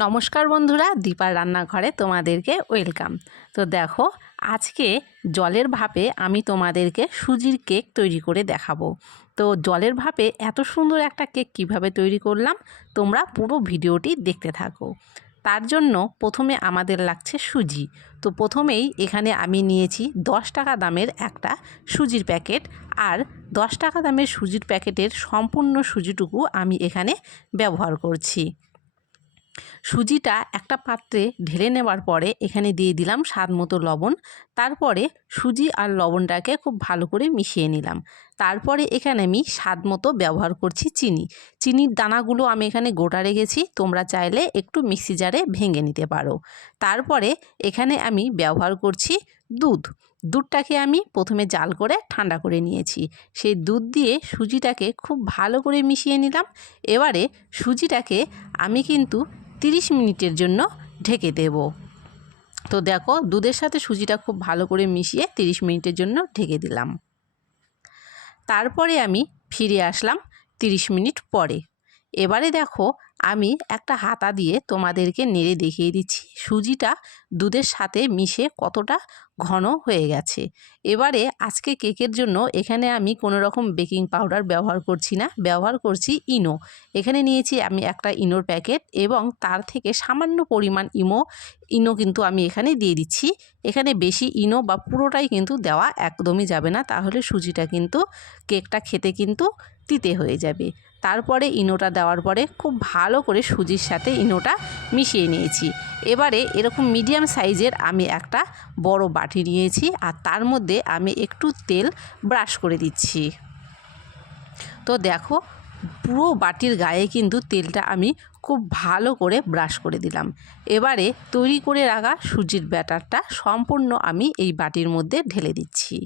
নমস্কার বন্ধুরা, দীপার রান্নাঘরে তোমাদেরকে ওয়েলকাম। তো দেখো, আজকে জলের ভাপে আমি তোমাদেরকে সুজির কেক তৈরি করে দেখাবো। তো জলের ভাপে এত সুন্দর একটা কেক কীভাবে তৈরি করলাম, তোমরা পুরো ভিডিওটি দেখতে থাকো। তার জন্য প্রথমে আমাদের লাগছে সুজি। তো প্রথমেই এখানে আমি নিয়েছি দশ টাকা দামের একটা সুজির প্যাকেট আর দশ টাকা দামের সুজির প্যাকেটের সম্পূর্ণ সুজিটুকু আমি এখানে ব্যবহার করছি। সুজিটা একটা পাত্রে ঢেলে নেওয়ার পরে এখানে দিয়ে দিলাম স্বাদ মতো লবণ। তারপরে সুজি আর লবণটাকে খুব ভালো করে মিশিয়ে নিলাম। তারপরে এখানে আমি স্বাদ মতো ব্যবহার করছি চিনি। চিনির দানাগুলো আমি এখানে গোটা রেখেছি। তোমরা চাইলে একটু মিক্সি জারে ভেঙে নিতে পারো। তারপরে এখানে আমি ব্যবহার করছি দুধ। দুধটাকে আমি প্রথমে জাল করে ঠান্ডা করে নিয়েছি। সেই দুধ দিয়ে সুজিটাকে খুব ভালো করে মিশিয়ে নিলাম। এবারে সুজিটাকে আমি কিন্তু তিরিশ মিনিটের জন্য ঢেকে দেব। তো দেখো, দুধের সাথে সুজিটা খুব ভালো করে মিশিয়ে তিরিশ মিনিটের জন্য ঢেকে দিলাম। তারপরে আমি ফিরে আসলাম তিরিশ মিনিট পরে। এবারে দেখো, আমি একটা হাতা দিয়ে তোমাদেরকে নেড়ে দেখিয়ে দিচ্ছি। সুজিটা দুধের সাথে মিশে কতটা ঘন হয়ে গেছে। এবারে আজকে কেকের জন্য এখানে আমি কোনো রকম বেকিং পাউডার ব্যবহার করছি না, ব্যবহার করছি ইনো। এখানে নিয়েছি আমি একটা ইনোর প্যাকেট এবং তার থেকে সামান্য পরিমাণ ইমো, ইনো কিন্তু আমি এখানে দিয়ে দিচ্ছি। এখানে বেশি ইনো বা পুরোটাই কিন্তু দেওয়া একদমই যাবে না, তাহলে সুজিটা কিন্তু, কেকটা খেতে কিন্তু তিতে হয়ে যাবে। তারপরে ইনোটা দেওয়ার পরে খুব ভালো করে সুজির সাথে ইনোটা মিশিয়ে নিয়েছি। এবারে এরকম মিডিয়াম সাইজের আমি একটা বড় বাটি নিয়েছি আর তার মধ্যে আমি একটু তেল ব্রাশ করে দিচ্ছি। তো দেখো, পুরো বাটির গায়ে কিন্তু তেলটা আমি খুব ভালো করে ব্রাশ করে দিলাম। এবারে তৈরি করে রাখা সুজির ব্যাটারটা সম্পূর্ণ আমি এই বাটির মধ্যে ঢেলে দিচ্ছি।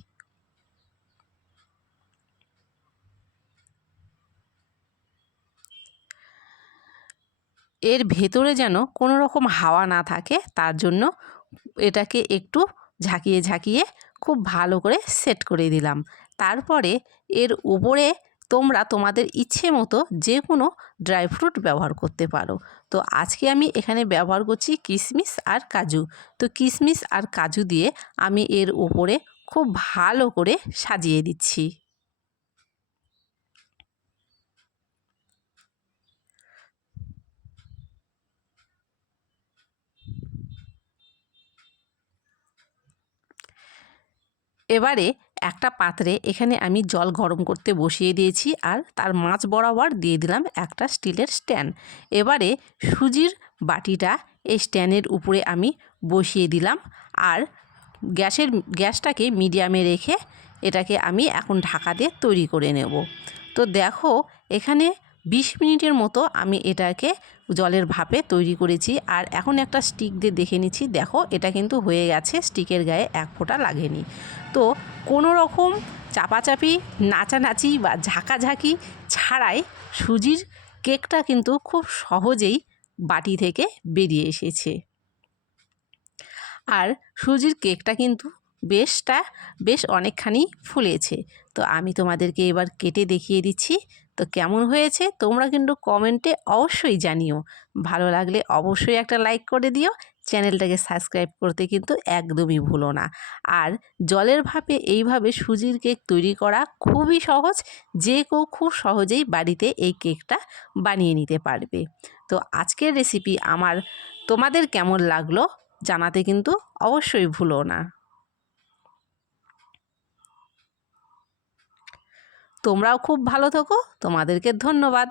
এর ভেতরে যেন কোনো রকম হাওয়া না থাকে, তার জন্য এটাকে একটু ঝাঁকিয়ে ঝাঁকিয়ে খুব ভালো করে সেট করে দিলাম। তারপরে এর উপরে তোমরা তোমাদের ইচ্ছে মতো যে কোনো ড্রাই ফ্রুট ব্যবহার করতে পারো। তো আজকে আমি এখানে ব্যবহার করছি কিশমিশ আর কাজু। তো কিশমিশ আর কাজু দিয়ে আমি এর উপরে খুব ভালো করে সাজিয়ে দিচ্ছি। এবারে একটা পাত্রে এখানে আমি জল গরম করতে বসিয়ে দিয়েছি আর তার মাছ বরাবর দিয়ে দিলাম একটা স্টিলের স্ট্যান্ড। এবারে সুজির বাটিটা এই স্ট্যান্ডের উপরে আমি বসিয়ে দিলাম আর গ্যাসের, গ্যাসটাকে মিডিয়ামে রেখে এটাকে আমি এখন ঢাকা দিয়ে তৈরি করে নেব। তো দেখো এখানে বিশ মিনিটের মতো আমি এটাকে জলের ভাপে তৈরি করেছি। আর এখন একটা স্টিক দিয়ে দেখে নিচ্ছি। দেখো, এটা কিন্তু হয়ে গেছে, স্টিকের গায়ে এক ফোঁটা লাগেনি। তো কোনো রকম চাপাচাপি, নাচানাচি বা ঝাঁকাঝাঁকি ছাড়াই সুজির কেকটা কিন্তু খুব সহজেই বাটি থেকে বেরিয়ে এসেছে। আর সুজির কেকটা কিন্তু বেশটা, বেশ অনেকখানি ফুলেছে। তো আমি তোমাদেরকে এবার কেটে দেখিয়ে দিচ্ছি। তো কেমন হয়েছে তোমরা কিন্তু কমেন্টে অবশ্যই জানিও। ভালো লাগলে অবশ্যই একটা লাইক করে দিও। চ্যানেলটাকে সাবস্ক্রাইব করতে কিন্তু একদমই ভুলো না। আর জলের ভাপে এইভাবে সুজির কেক তৈরি করা খুবই সহজ। যে কেউ খুব সহজেই বাড়িতে এই কেকটা বানিয়ে নিতে পারবে। তো আজকের রেসিপি আমার তোমাদের কেমন লাগল জানাতে কিন্তু অবশ্যই ভুলো না। তোমরাও খুব ভালো থেকো। তোমাদেরকে ধন্যবাদ।